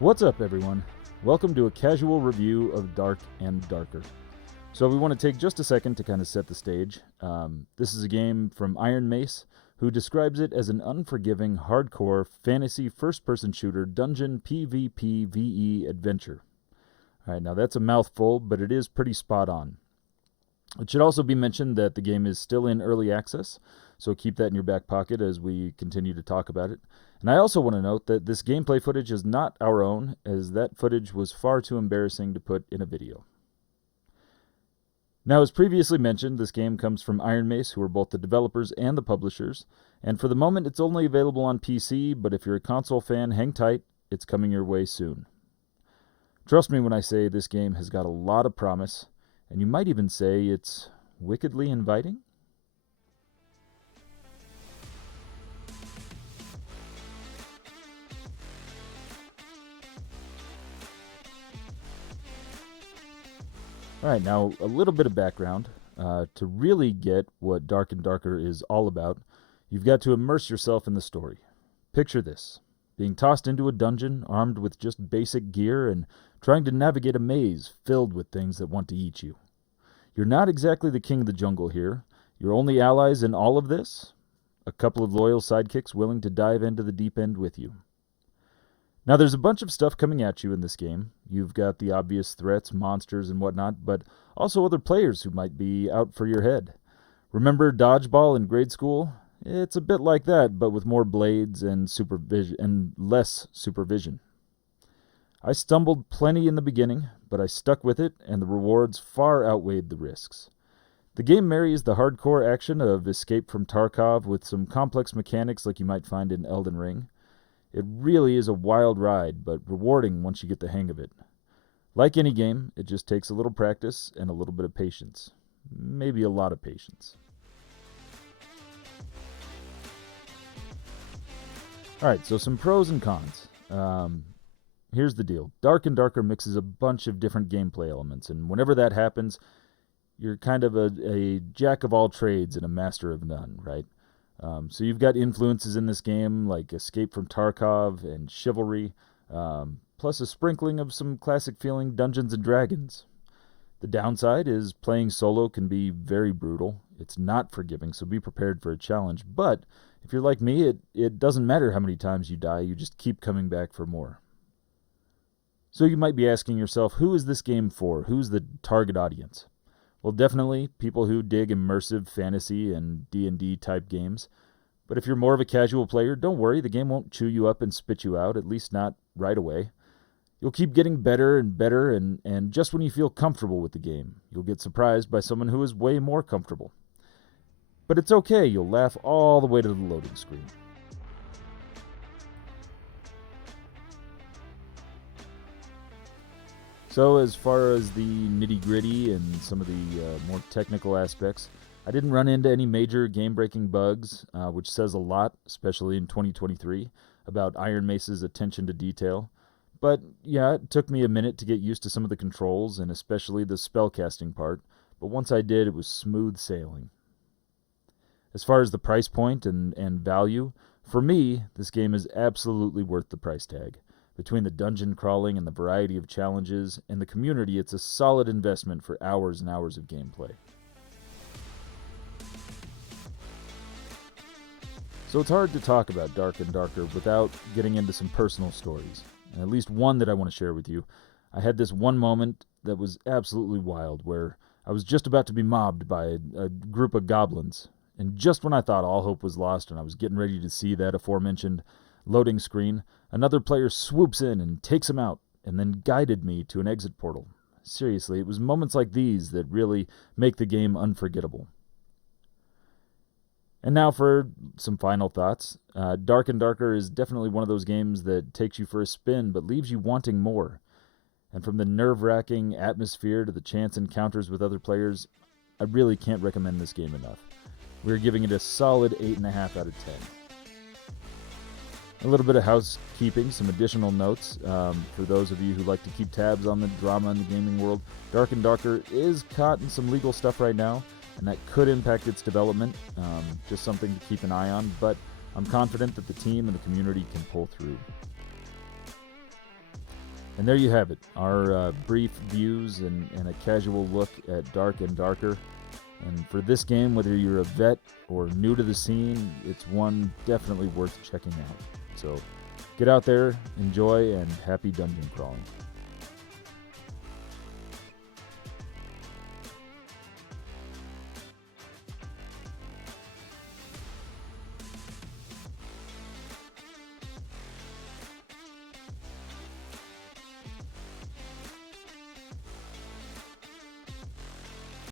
What's up, everyone? Welcome to a casual review of Dark and Darker. So we want to take just a second to kind of set the stage. This is a game from Ironmace, who describes it as an unforgiving, hardcore, fantasy first-person shooter dungeon PvPvE adventure. Alright, now that's a mouthful, but it is pretty spot on. It should also be mentioned that the game is still in early access, so keep that in your back pocket as we continue to talk about it. And I also want to note that this gameplay footage is not our own, as that footage was far too embarrassing to put in a video. Now, as previously mentioned, this game comes from Ironmace, who are both the developers and the publishers, and for the moment it's only available on PC, but if you're a console fan, hang tight, it's coming your way soon. Trust me when I say this game has got a lot of promise, and you might even say it's wickedly inviting? Alright, now a little bit of background. To really get what Dark and Darker is all about, you've got to immerse yourself in the story. Picture this: being tossed into a dungeon armed with just basic gear and trying to navigate a maze filled with things that want to eat you. You're not exactly the king of the jungle here. Your only allies in all of this? A couple of loyal sidekicks willing to dive into the deep end with you. Now, there's a bunch of stuff coming at you in this game. You've got the obvious threats, monsters, and whatnot, but also other players who might be out for your head. Remember dodgeball in grade school? It's a bit like that, but with more blades and less supervision. I stumbled plenty in the beginning, but I stuck with it, and the rewards far outweighed the risks. The game marries the hardcore action of Escape from Tarkov with some complex mechanics like you might find in Elden Ring. It really is a wild ride, but rewarding once you get the hang of it. Like any game, it just takes a little practice and a little bit of patience. Maybe a lot of patience. Alright, so some pros and cons. Here's the deal. Dark and Darker mixes a bunch of different gameplay elements, and whenever that happens, you're kind of a jack of all trades and a master of none, right? So you've got influences in this game like Escape from Tarkov and Chivalry, plus a sprinkling of some classic-feeling Dungeons & Dragons. The downside is playing solo can be very brutal. It's not forgiving, so be prepared for a challenge. But if you're like me, it doesn't matter how many times you die, you just keep coming back for more. So you might be asking yourself, who is this game for? Who's the target audience? Well, definitely people who dig immersive fantasy and D&D type games. But if you're more of a casual player, don't worry, the game won't chew you up and spit you out, at least not right away. You'll keep getting better and better, and just when you feel comfortable with the game, you'll get surprised by someone who is way more comfortable. But it's okay, you'll laugh all the way to the loading screen. So as far as the nitty-gritty and some of the more technical aspects, I didn't run into any major game-breaking bugs, which says a lot, especially in 2023, about Ironmace's attention to detail. But yeah, it took me a minute to get used to some of the controls, and especially the spellcasting part, but once I did, it was smooth sailing. As far as the price point and value, for me, this game is absolutely worth the price tag. Between the dungeon crawling and the variety of challenges and the community, it's a solid investment for hours and hours of gameplay. So it's hard to talk about Dark and Darker without getting into some personal stories, and at least one that I want to share with you. I had this one moment that was absolutely wild, where I was just about to be mobbed by a group of goblins, and just when I thought all hope was lost and I was getting ready to see that aforementioned loading screen, another player swoops in and takes him out, and then guided me to an exit portal. Seriously, it was moments like these that really make the game unforgettable. And now for some final thoughts. Dark and Darker is definitely one of those games that takes you for a spin, but leaves you wanting more. And from the nerve-wracking atmosphere to the chance encounters with other players, I really can't recommend this game enough. We're giving it a solid 8.5 out of 10. A little bit of housekeeping, some additional notes for those of you who like to keep tabs on the drama in the gaming world. Dark and Darker is caught in some legal stuff right now, and that could impact its development. Just something to keep an eye on, but I'm confident that the team and the community can pull through. And there you have it, our brief views and a casual look at Dark and Darker. And for this game, whether you're a vet or new to the scene, it's one definitely worth checking out. So get out there, enjoy, and happy dungeon crawling.